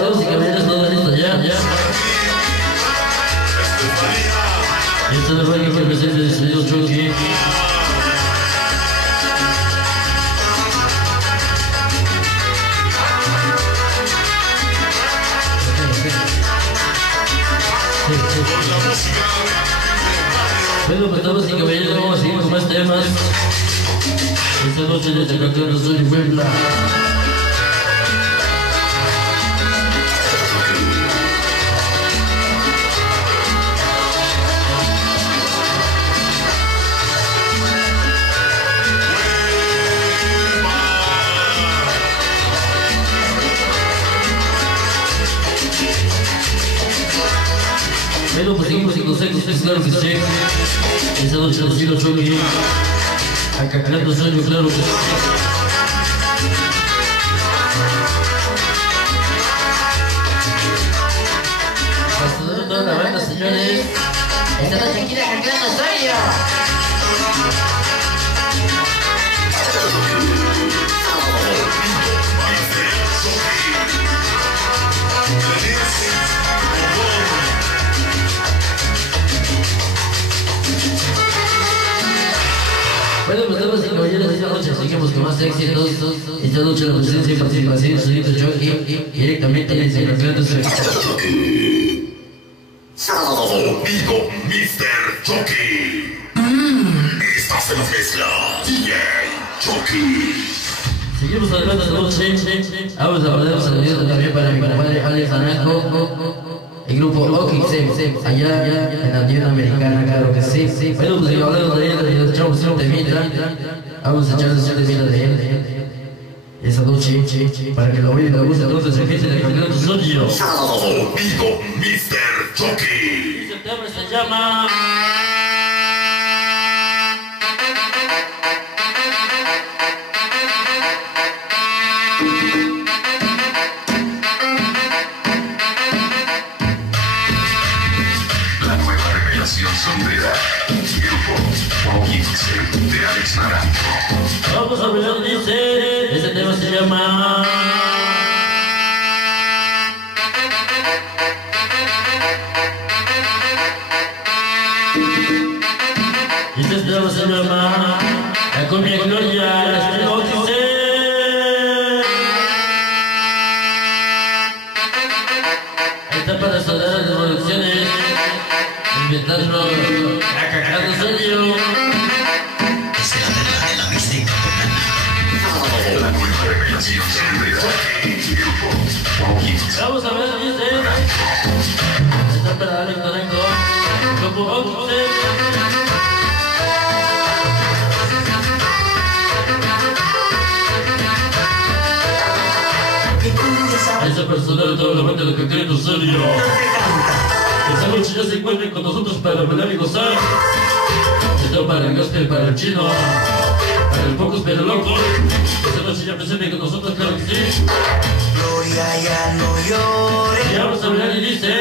Vamos y caballeros, todo listo ya. Esto es lo que presenta el señor Chucky. Bueno, pues damas y caballeros, vamos a seguir con más temas. Esta noche desde Cancún, Sur y Puebla. Bueno, pues seguimos con consejos, claro que sí. Esta noche nos sido Chucky. Acacando sueño, claro que sí. Pasando toda la banda, señores. Esta noche aquí acacando sueño. Bueno, pues damas y caballeros, esta noche seguimos con más éxitos. Esta noche la presencia y participación de Sonido Chucky directamente desde Cancún. Conmigo, Mr. Chucky. Estás en la mezcla, DJ Chucky. Seguimos adelante esta noche. Vamos a mandar un saludo también para mi compadre Alex Anaco. El grupo Oking allá en la Unión Americana, claro que sí. Bueno, pues hablando de él, echamos un temita. Vamos a echar un temita de él. Esa noche, para que lo vean, le guste a todos los gente de Cancún, Osorio. Conmigo, Mr. Chucky. Este tema se llama... Sombrera, grupo Oking de Alex Naranjo. Vamos a ver, dice, este tema se llama... Este tema se llama... La cumbia gloria, la estrella Oking. Esta para sonar las revoluciones. Inventando acacando sueño. Es la verdad de la mística poblana. La nueva revelación sombrera, grupo Oking. Vamos a ver, dice. Está para Alex Naranjo. Grupo Oking. A esa persona de toda la banda de Cancún, Osorio. Esta noche ya se encuentran con nosotros para bailar y gozar. Esto para el gospel, para el chino, para el pocos pero locos. Esta noche ya presente con nosotros, claro que sí. Gloria, ya no llores. Ya vamos a bailar y dice,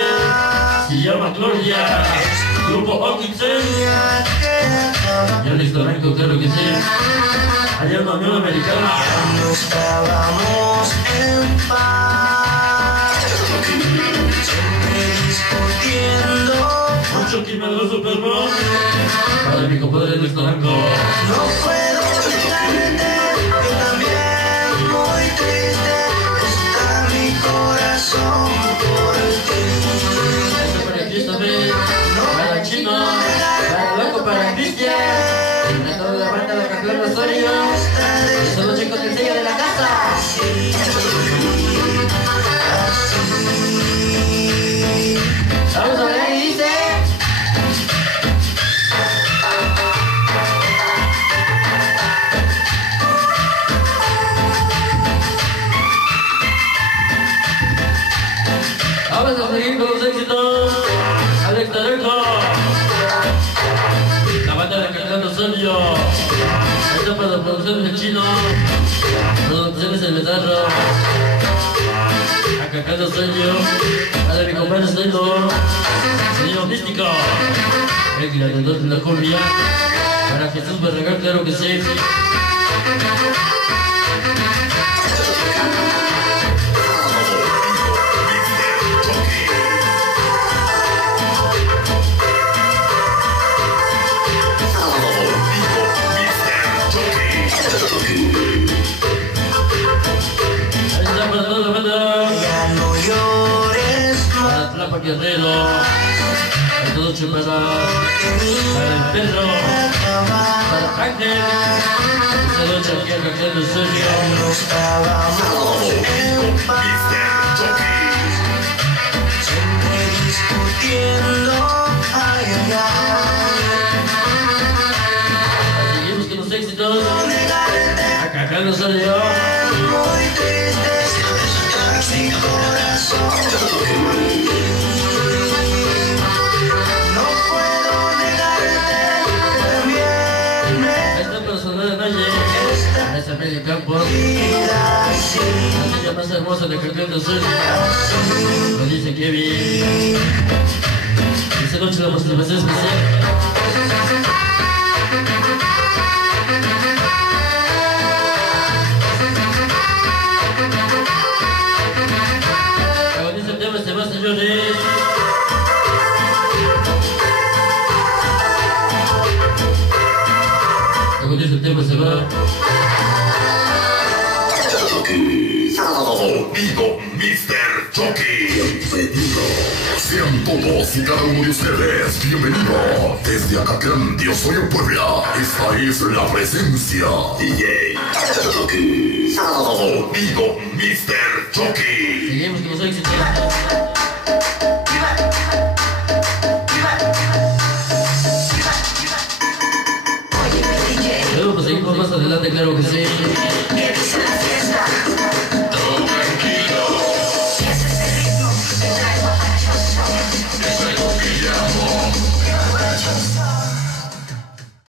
se llama Gloria, grupo Oking. Ya Alex Naranjo, claro que sí. Allá en la Unión Americana. Ya no estábamos en paz. Discutiendo. Mucho que me da Superman. Para mi compadre Alex Naranjo. No puedo olvidarte, yo también muy triste está mi corazón por ti. Esto para Cristo, para el chino, para el loco, para Cristian. Y para toda la banda de Cancún, Osorio. Esta noche con el sello de la casa. Vamos a ver y dice... producciones del chino, producciones del metarro, acá Carlos Sueño, a mi compadre Sueño, sonido místico, el gladiador de la cumbia, para Jesús Barragán, claro que sí. Ya no llores más. Para Tlapa Guerrero, para todo Chupara, para el perro, para Ángel, esa noche aquí a Carlos Sueño. No estábamos en paz, siempre discutiendo, ay, ay, ay. Seguimos con los éxitos, acá Carlos Sueño. Muy triste mi corazón. No puedo negarte que también me Esta persona de Valle, a esa Amelia Campos, vida así. la niña más hermosa de Carlos Sueño, lo dice Kevin. Esta noche la masturbación especial. Agoniza el tema, se va, señores. Agoniza el tema, se va. Amigo Mr. Chucky. Sean todos y cada uno de ustedes bienvenidos. Desde Acatlán, Dios soy en Puebla. Esta es la presencia DJ Chucky. Amigo Mr. Chucky. Seguimos con los éxitos. Luego pues seguimos más adelante, claro que sí.